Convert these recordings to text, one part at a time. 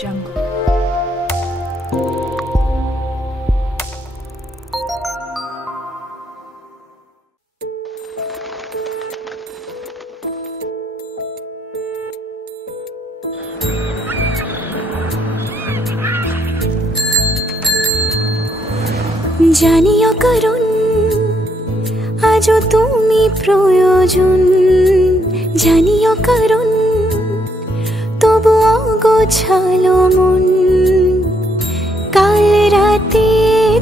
jungle. জানিও কারণ আজও তুমি প্রয়োজন, জানিও কারণ তবু অগোছালো মন। কাল রাতে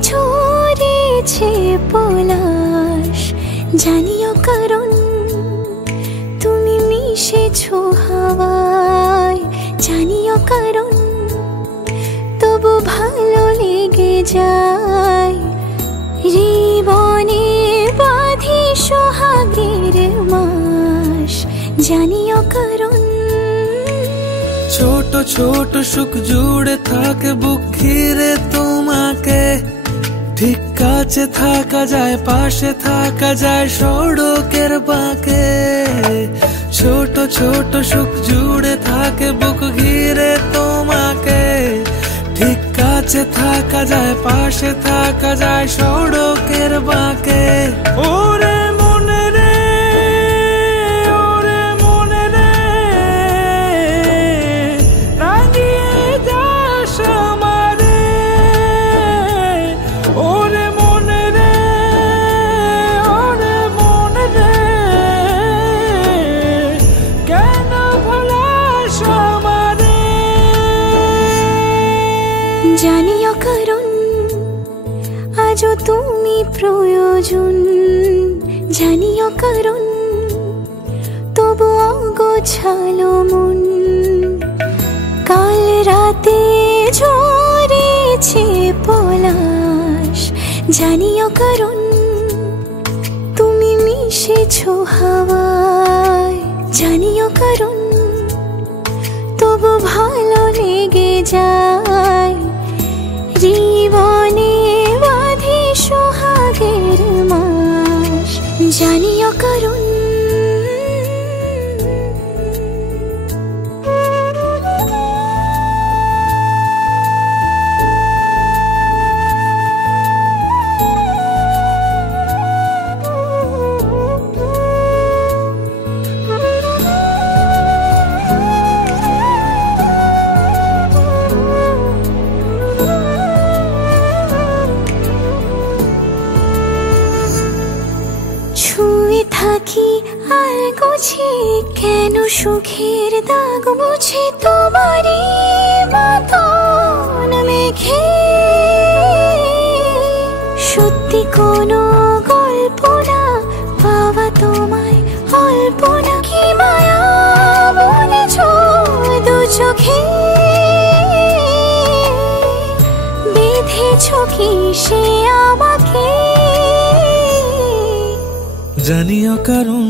ঝরেছে পলাশ, জানিও কারণ তুমি মিশেছো হাওয়ায়, জানিও কারণ তবু ভালো লেগে যায়। জীবনে বাঁধি সোহাগের মাস, জানিও কারণ ছোট ছোট সুখ জুড়ে থাকে বুক ঘিরে তোমাকে। ঠিক কাছে থাকা যায়, পাশে থাকা যায় সড়কের বাঁকে। ছোট ছোট সুখ জুড়ে থাকে বুক ঘিরে তোমাকে। ঠিক কাছে থাকা যায়, পাশে থাকা যায় সড়কের বাঁকে। ওরে মনে রে, ওরে মনে রে, রাঙিয়ে যাস আমারে। ওরে মনে রে, ওরে মনে রে, কেন ভোলাস আমারে। জানিও কারণ আজও তুমি প্রয়োজন, জানিও কারণ তবু অগোছালো মন। কাল রাতে ঝরেছে পলাশ, জানিও কারণ তুমি মিশেছো হাওয়ায়, জানিও কারণ তবু ভালো লেগে যায়। জীবনে বাঁধি সোহাগের মাস, জানিও কারণ থাকি আর গোছে কেন সুখের দাগ বুঝে তোমারই মতন মেঘে। সত্যি কোনো গল্প না পাওয়া তোমায় অল্প না, কি মায়া বলেছ দু চোখে। বেঁধেছ কি সে আমাকে, জানিও কারণ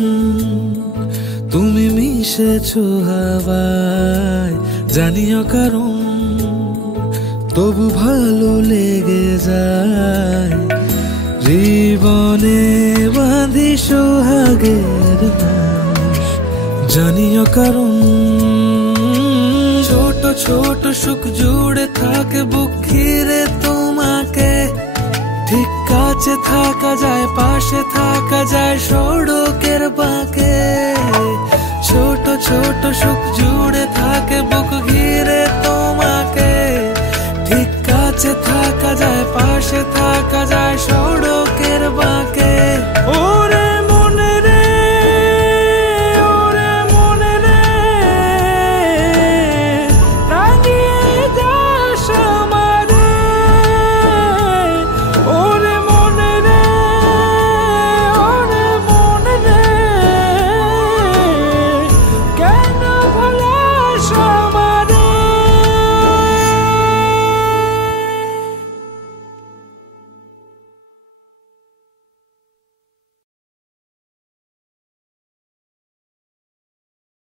তুমি মিশেছো হাওয়ায়। জানিও কারণ তবু ভালো লেগে যায়। জীবনে বাঁধি সোহাগের মাস, জানিও কারণ ছোট ছোট সুখ জুড়ে থাকে বুক ঘিরে তোমাকে। ঠিক কাছে থাকা যায়, পাশে থাকা যায় সড়কের বাঁকে। ছোট ছোট সুখ জুড়ে থাকে বুক ঘিরে তোমাকে। ঠিক কাছে থাকা যায়,